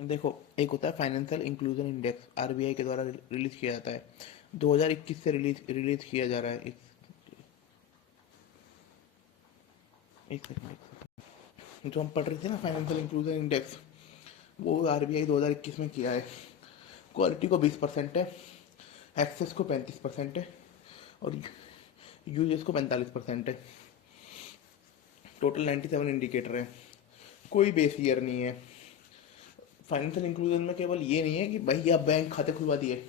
देखो, एक होता है फाइनेंशियल इंक्लूजन इंडेक्स, आरबीआई के द्वारा रिलीज किया जाता है, 2021 से रिलीज किया जा रहा है। एक सेकंड। जो हम पढ़ रहे थे ना फाइनेंशियल इंक्लूजन इंडेक्स, वो आरबीआई 2021 में किया है। क्वालिटी को 20% है, एक्सेस को 35% है, और यूजेस को 45% है। टोटल 97 इंडिकेटर है। कोई बेस ईयर नहीं है। फाइनेंशियल इंक्लूजन में केवल ये नहीं है कि भाई आप बैंक खाते खुलवा दिए,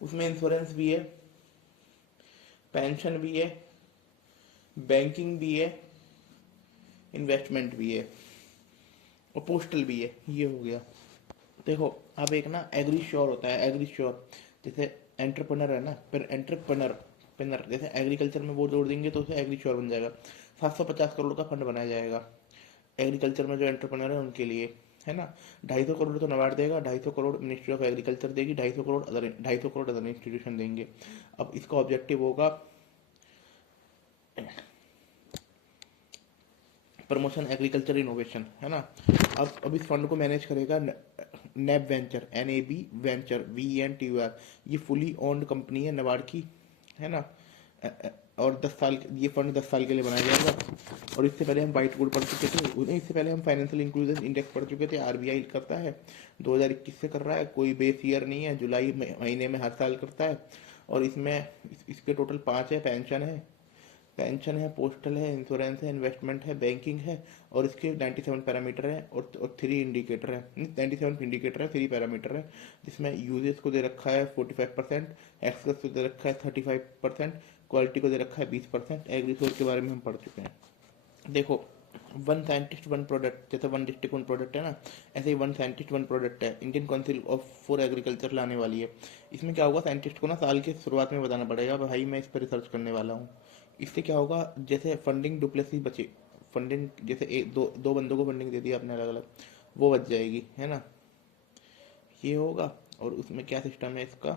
उसमें इंश्योरेंस भी है, पेंशन भी है, बैंकिंग भी है, इन्वेस्टमेंट भी है, और पोस्टल भी है। ये हो गया। देखो, अब एक ना एग्री श्योर होता है, एग्री श्योर। जैसे एंटरप्रेनर है ना, फिर एंटरप्रेनर पिनर, जैसे एग्रीकल्चर में वो जोड़ देंगे तो उसे एग्री श्योर बन जाएगा। 750 करोड़ का फंड बनाया जाएगा एग्रीकल्चर में जो एंटरप्रेनर है उनके लिए, है ना। 250 करोड़ तो नबार्ड देगा, 250 करोड़ मिनिस्ट्री ऑफ एग्रीकल्चर देगी, 250 करोड़ अदर इंस्टीट्यूशन देंगे। अब इसका ऑब्जेक्टिव होगा प्रमोशन एग्रीकल्चर इनोवेशन, है ना। अब इस फंड को मैनेज करेगा नेब वेंचर, NAB वेंचर, VENTUR। ये फुली ओन्ड कंपनी है नबार्ड की, है ना। और 10 साल, ये फंड 10 साल के लिए बनाया जाएगा। और इससे पहले हम वाइट बोर्ड पढ़ चुके थे, इससे पहले हम फाइनेंशियल इंक्लूजन इंडेक्स पढ़ चुके थे। आरबीआई करता है, 2021 से कर रहा है, कोई बेस ईयर नहीं है, जुलाई महीने में हर साल करता है। और इसमें इसके टोटल 5 है। पेंशन है, पोस्टल है, इंश्योरेंस है, इन्वेस्टमेंट है, बैंकिंग है, और इसके 97 पैरामीटर है, और 3 इंडिकेटर है। 97 इंडिकेटर है, 3 पैरामीटर है, जिसमें यूजेस को दे रखा है 45%, एक्सेस को दे रखा है 35%, क्वालिटी को दे रखा है 20%। एग्रीसोर्स के बारे में हम पढ़ चुके हैं। देखो, वन साइंटिस्ट वन प्रोडक्ट, जैसे वन डिस्ट्रिक्ट वन प्रोडक्ट है ना, ऐसे ही वन साइंटिस्ट वन प्रोडक्ट है, Indian council of for agriculture लाने वाली है। इसमें क्या होगा, साइंटिस्ट को ना साल के शुरुआत में बताना पड़ेगा भाई मैं इस पर रिसर्च करने वाला हूँ। इससे क्या होगा, जैसे फंडिंग डुप्लेसिस बचे, फंडिंग जैसे एक दो बंदों को फंडिंग दे दी आपने अलग अलग, वो बच जाएगी, है ना। ये होगा। और उसमें क्या सिस्टम है इसका,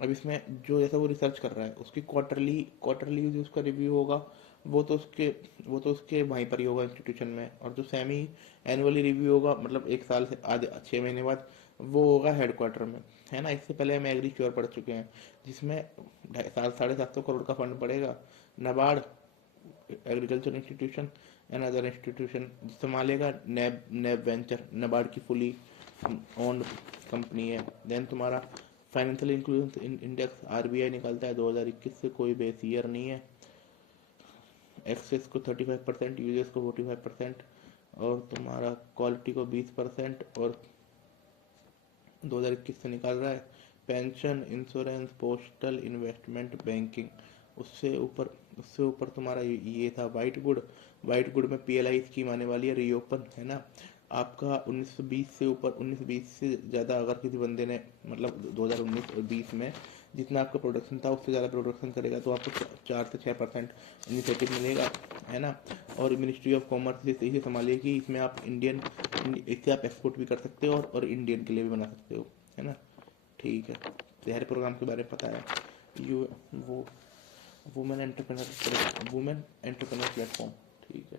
अब इसमें जो जैसा वो रिसर्च कर रहा है उसकी क्वार्टरली जो उसका रिव्यू होगा, वो तो उसके वो तो उसके वहीं पर ही होगा इंस्टीट्यूशन में। और जो सेमी एनुअली रिव्यू होगा, मतलब एक साल से आधे 6 महीने बाद, वो होगा हेडक्वार्टर में, है ना। इससे पहले हम एग्री श्योर पढ़ चुके हैं, जिसमें 750 करोड़ का फंड पड़ेगा। NABARD, agriculture institution and other institution संभालेगा। नेब वेंचर नबार्ड की फुली ओन्ड कंपनी है। देन तुम्हारा फाइनेंशियल इंक्लूजन इंडेक्स आरबीआई निकालता है 2021 से, कोई बेस ईयर नहीं है। एक्सेस को 35%, यूजेस को 45%, और तुम्हारा क्वालिटी को 20%, और 2021 से निकाल रहा है। Pension, insurance, postal, investment, banking. उससे ऊपर तुम्हारा ये था वाइट गुड में PLI स्कीम आने वाली है, रीओपन, है ना। आपका 1920 से ज़्यादा अगर किसी बंदे ने, मतलब 2019 और 20 में जितना आपका प्रोडक्शन था उससे ज़्यादा प्रोडक्शन करेगा तो आपको 4 से 6% इनिशिएटिव मिलेगा, है ना। और मिनिस्ट्री ऑफ कॉमर्स इसे संभालेगी। इसमें आप इससे आप एक्सपोर्ट भी कर सकते हो, और इंडियन के लिए भी बना सकते हो, है ना। ठीक है, शहर प्रोग्राम के बारे में पता है। यू वो वुमेन एंटरप्रेन्योर प्लेटफॉर्म, ठीक है।